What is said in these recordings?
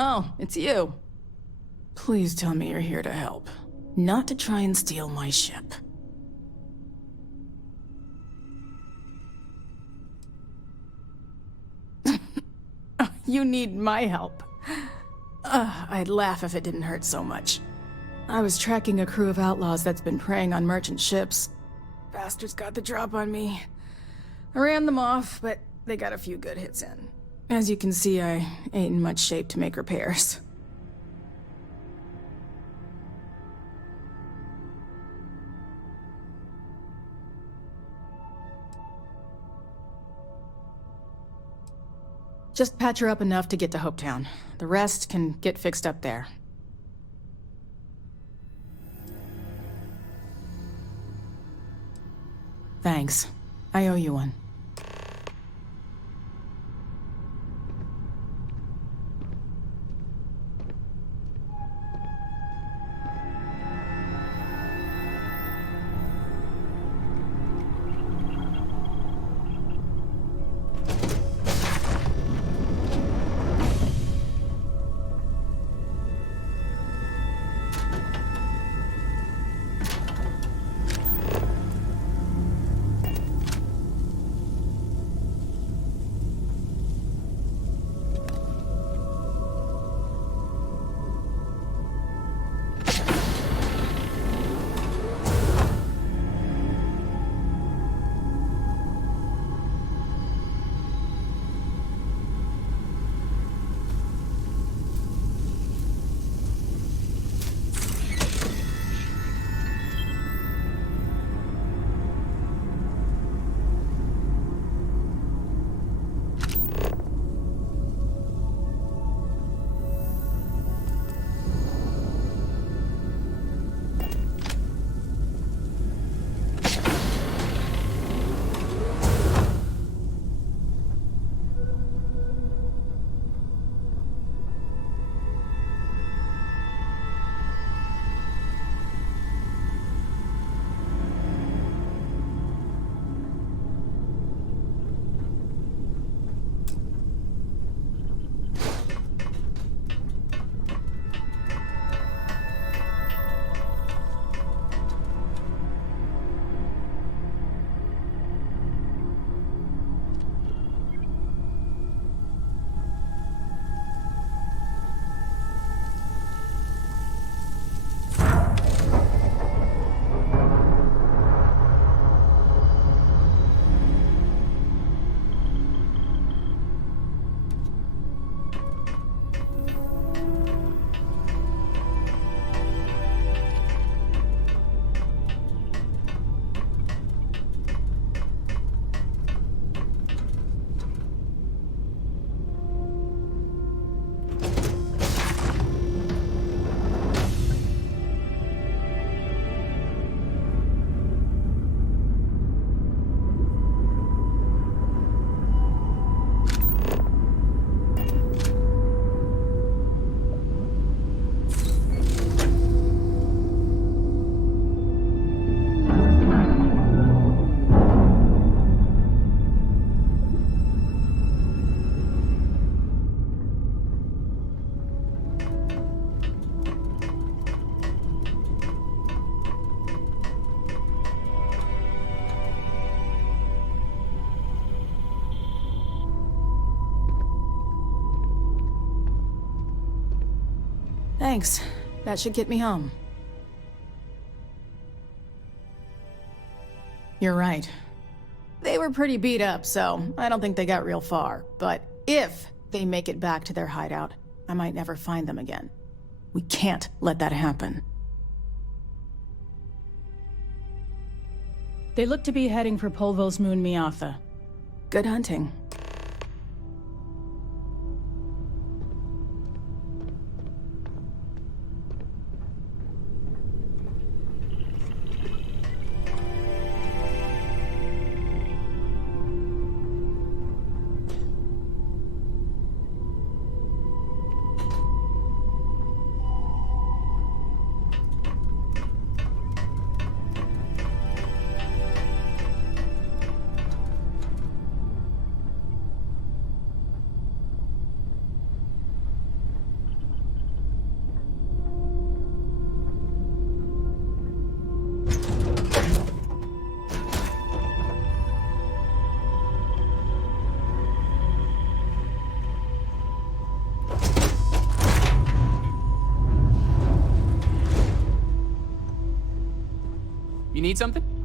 Oh, it's you. Please tell me you're here to help, not to try and steal my ship. You need my help. I'd laugh if it didn't hurt so much. I was tracking a crew of outlaws that's been preying on merchant ships. Bastards got the drop on me. I ran them off, but they got a few good hits in. As you can see, I ain't in much shape to make repairs. Just patch her up enough to get to Hopetown. The rest can get fixed up there. Thanks. I owe you one. Thanks. That should get me home. You're right. They were pretty beat up, so I don't think they got real far. But if they make it back to their hideout, I might never find them again. We can't let that happen. They look to be heading for Polvo's moon Miatha. Good hunting. need something?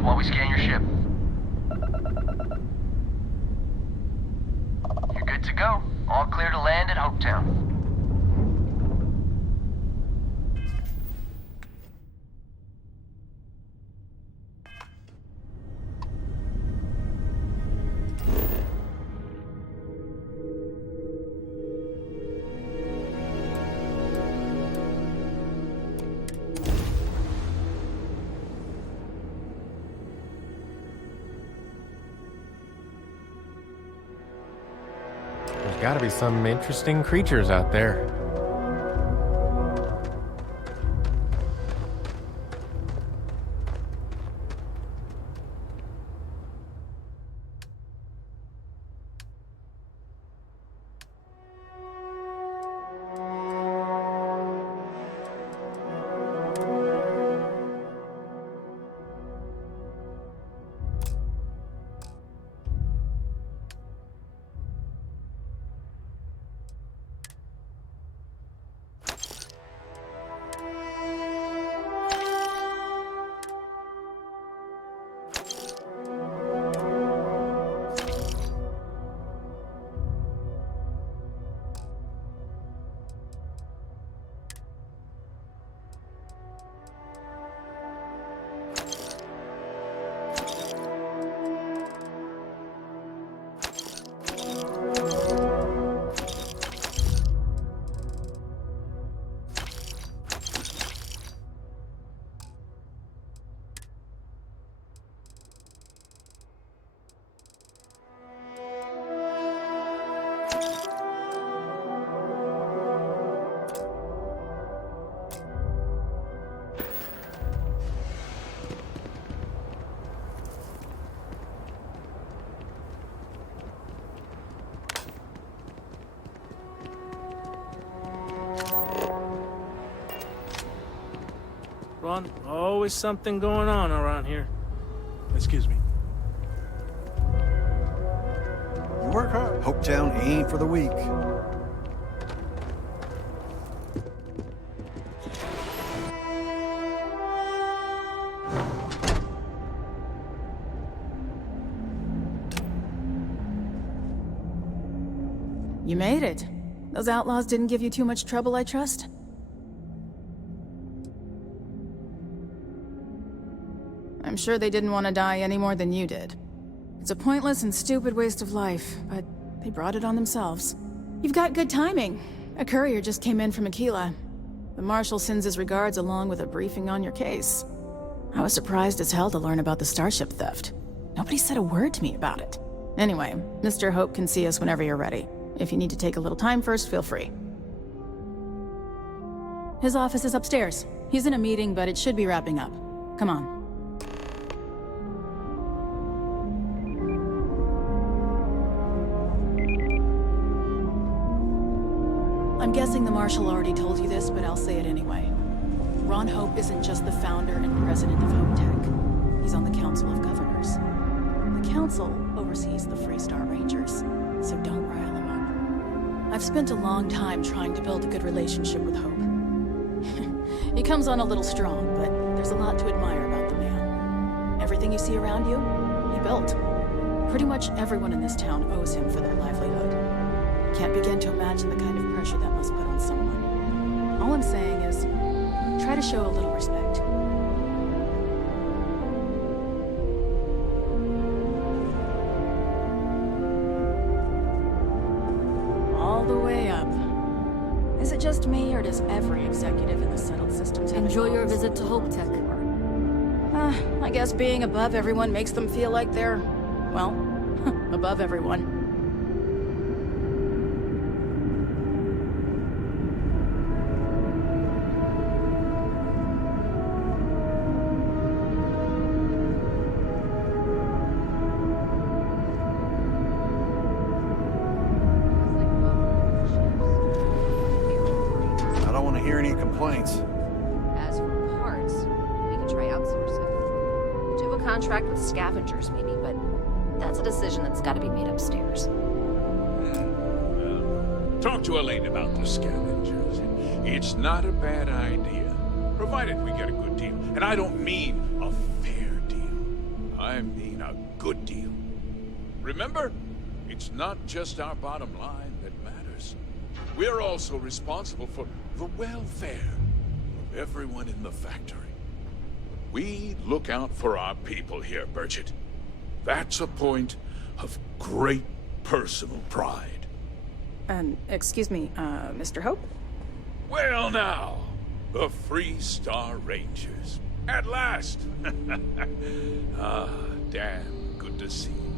while we scan your ship. You're good to go. All clear to land at Hopetown. There's got to be some interesting creatures out there. Ron. Always something going on around here. Excuse me. You work hard. Hopetown ain't for the weak. You made it. Those outlaws didn't give you too much trouble, I trust? I'm sure they didn't want to die any more than you did. It's a pointless and stupid waste of life, but they brought it on themselves. You've got good timing. A courier just came in from Aquila. The Marshal sends his regards along with a briefing on your case. I was surprised as hell to learn about the starship theft. Nobody said a word to me about it. Anyway, Mr. Hope can see us whenever you're ready. If you need to take a little time first, feel free. His office is upstairs. He's in a meeting, but it should be wrapping up. Come on. I'm guessing the Marshal already told you this, but I'll say it anyway. Ron Hope isn't just the founder and president of Hopetech. He's on the Council of Governors. The Council oversees the Freestar Rangers, so don't rile him up. I've spent a long time trying to build a good relationship with Hope. He comes on a little strong, but there's a lot to admire about the man. Everything you see around you, he built. Pretty much everyone in this town owes him for their livelihood. Can't begin to imagine the kind of pressure that must put on someone. All I'm saying is, try to show a little respect. All the way up. Is it just me, or does every executive in the settled systems have Enjoy your visit to Hopetech. I guess being above everyone makes them feel like they're, well, above everyone. I don't want to hear any complaints. As for parts, we can try outsourcing. Do a contract with scavengers, maybe, but that's a decision that's got to be made upstairs. Talk to Elaine about the scavengers. It's not a bad idea, provided we get a good deal. And I don't mean a fair deal. I mean a good deal. Remember, it's not just our bottom line that matters. We're also responsible for the welfare of everyone in the factory. We look out for our people here, Bridget. That's a point of great personal pride. Excuse me, Mr. Hope? Well now, the Freestar Rangers. At last! Ah, damn good to see you,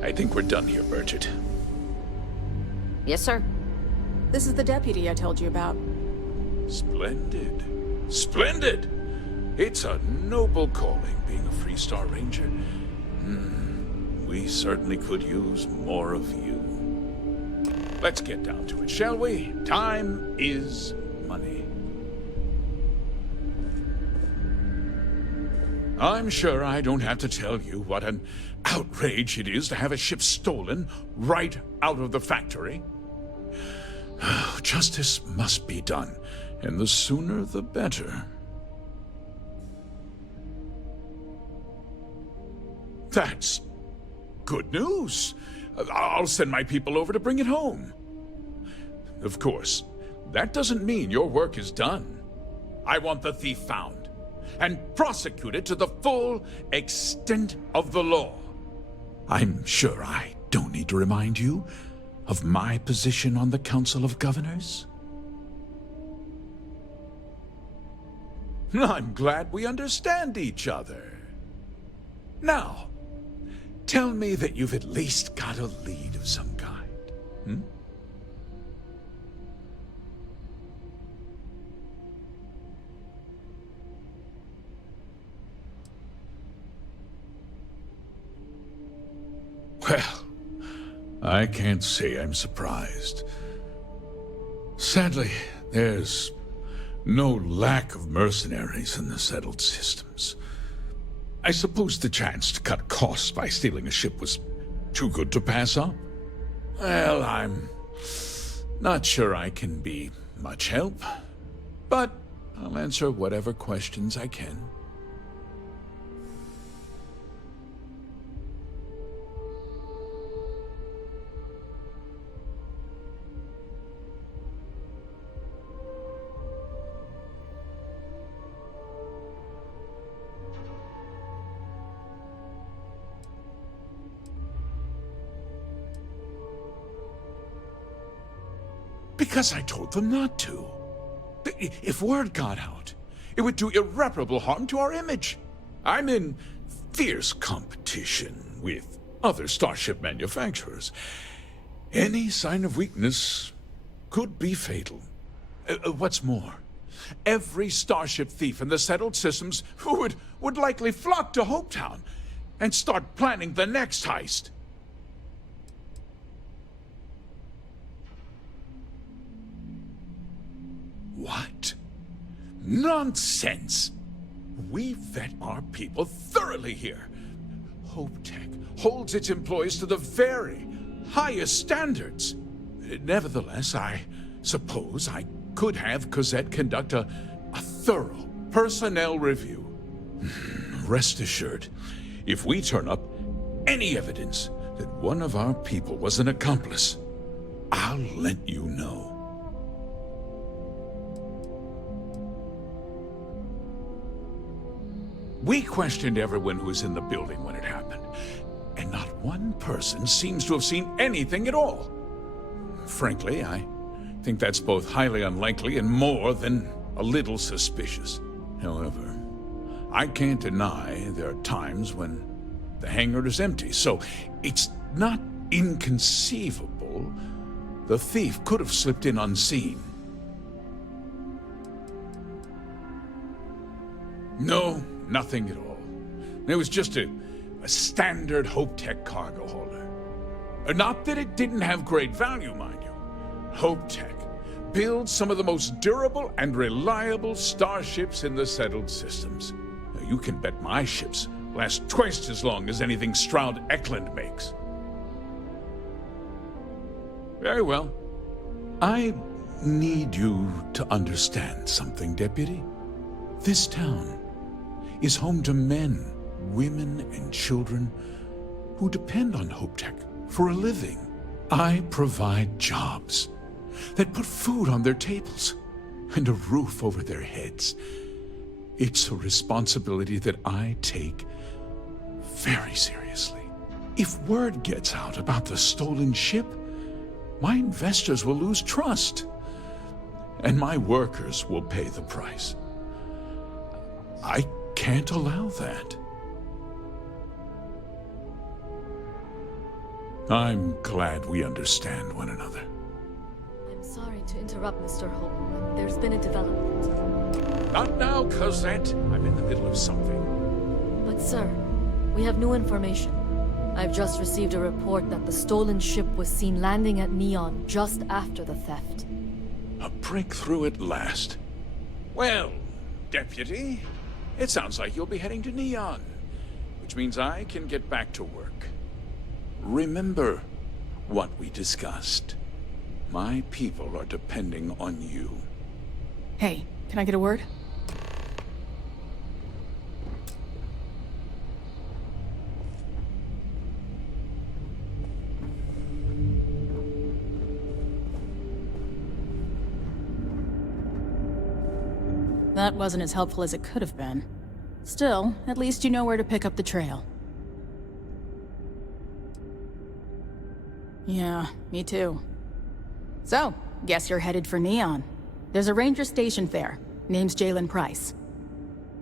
Mia. I think we're done here, Bridget. Yes, sir. This is the deputy I told you about. Splendid. Splendid! It's a noble calling, being a Freestar Ranger. We certainly could use more of you. Let's get down to it, shall we? Time is money. I'm sure I don't have to tell you what an outrage it is to have a ship stolen right out of the factory. Justice must be done, and the sooner the better. That's good news. I'll send my people over to bring it home. Of course, that doesn't mean your work is done. I want the thief found and prosecuted to the full extent of the law. I'm sure I don't need to remind you of my position on the Council of Governors. I'm glad we understand each other. Now, tell me that you've at least got a lead of some kind, hmm? Well, I can't say I'm surprised. Sadly, there's No lack of mercenaries in the settled systems. I suppose the chance to cut costs by stealing a ship was too good to pass up. Well, I'm not sure I can be much help, but I'll answer whatever questions I can. Because I told them not to. If word got out, it would do irreparable harm to our image. I'm in fierce competition with other starship manufacturers. Any sign of weakness could be fatal. What's more, every starship thief in the settled systems would likely flock to Hopetown and start planning the next heist. What? Nonsense! We vet our people thoroughly here. Hopetech holds its employees to the very highest standards. Nevertheless, I suppose I could have Cosette conduct a thorough personnel review. Rest assured, if we turn up any evidence that one of our people was an accomplice, I'll let you know. We questioned everyone who was in the building when it happened, and not one person seems to have seen anything at all. Frankly, I think that's both highly unlikely and more than a little suspicious. However, I can't deny there are times when the hangar is empty, so it's not inconceivable the thief could have slipped in unseen. No, nothing at all. It was just a standard Hopetech cargo holder. Not that it didn't have great value, mind you. Hopetech builds some of the most durable and reliable starships in the settled systems. Now, you can bet my ships last twice as long as anything Stroud Eklund makes. Very well. I need you to understand something, Deputy. This town is home to men, women, and children who depend on Hopetech for a living. I provide jobs that put food on their tables and a roof over their heads. It's a responsibility that I take very seriously. If word gets out about the stolen ship, my investors will lose trust, and my workers will pay the price. I can't allow that. I'm glad we understand one another. I'm sorry to interrupt, Mr. Hope, but there's been a development. Not now, Cosette. I'm in the middle of something. But sir, we have new information. I've just received a report that the stolen ship was seen landing at Neon just after the theft. A breakthrough at last. Well, Deputy, it sounds like you'll be heading to Neon, which means I can get back to work. Remember what we discussed. My people are depending on you. Hey, can I get a word? That wasn't as helpful as it could have been. Still, at least you know where to pick up the trail. Yeah, me too. So, guess you're headed for Neon. There's a ranger stationed there. Name's Jalen Price.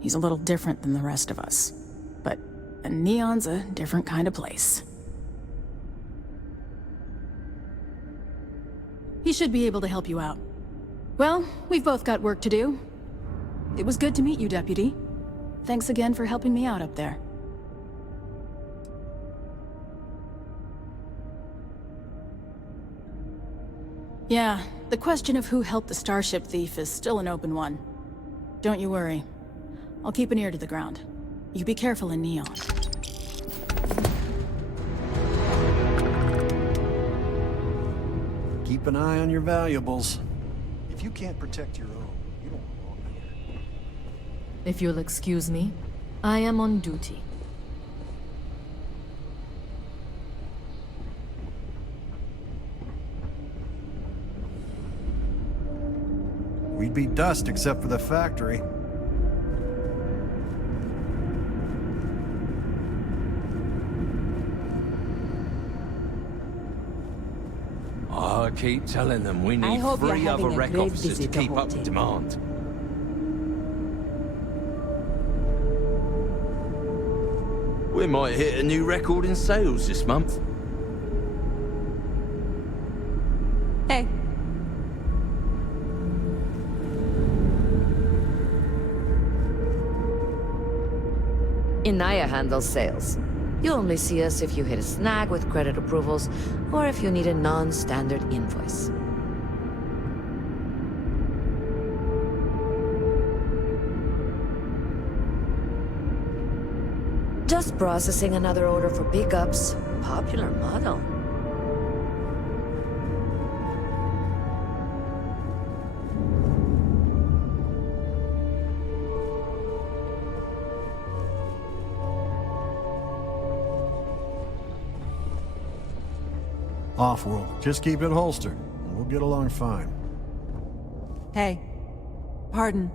He's a little different than the rest of us. But Neon's a different kind of place. He should be able to help you out. Well, we've both got work to do. It was good to meet you, Deputy. Thanks again for helping me out up there. Yeah, the question of who helped the starship thief is still an open one. Don't you worry. I'll keep an ear to the ground. You be careful in Neon. Keep an eye on your valuables. If you can't protect your own, you don't belong here. If you'll excuse me, I am on duty. We'd be dust except for the factory. I keep telling them we I need hope you're 3 other having a rec great officers to visit to keep up with Hopetech. demand. We might hit a new record in sales this month. Hey. Inaya handles sales. You only see us if you hit a snag with credit approvals, or if you need a non-standard invoice. Just processing another order for pickups. Popular model. Off-world. Just keep it holstered, and we'll get along fine. Hey. Pardon.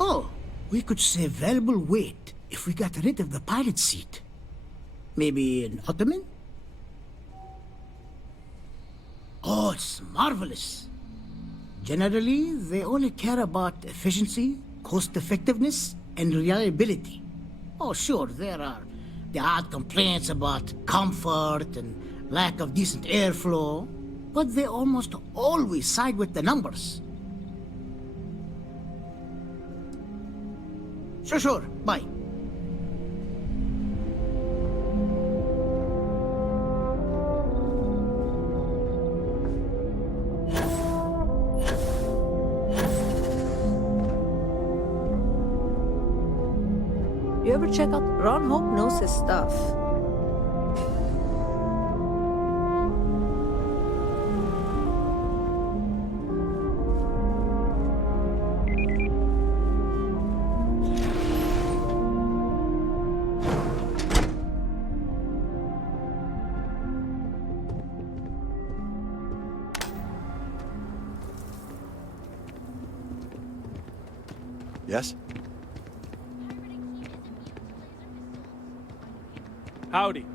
Oh, we could save valuable weight if we got rid of the pilot seat. Maybe an ottoman? Oh, it's marvelous. Generally, they only care about efficiency, cost-effectiveness, and reliability. Oh, sure, there are the odd complaints about comfort and lack of decent airflow, but they almost always side with the numbers. Sure, bye. You ever check out Ron Hope knows his stuff. Yes? Howdy.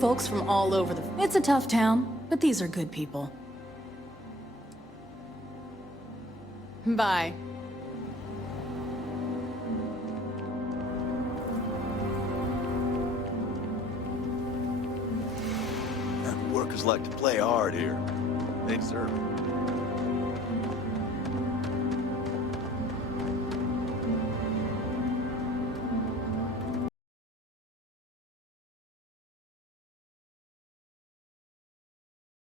Folks from all over the... It's a tough town, but these are good people. Bye. Workers like to play hard here. They deserve it.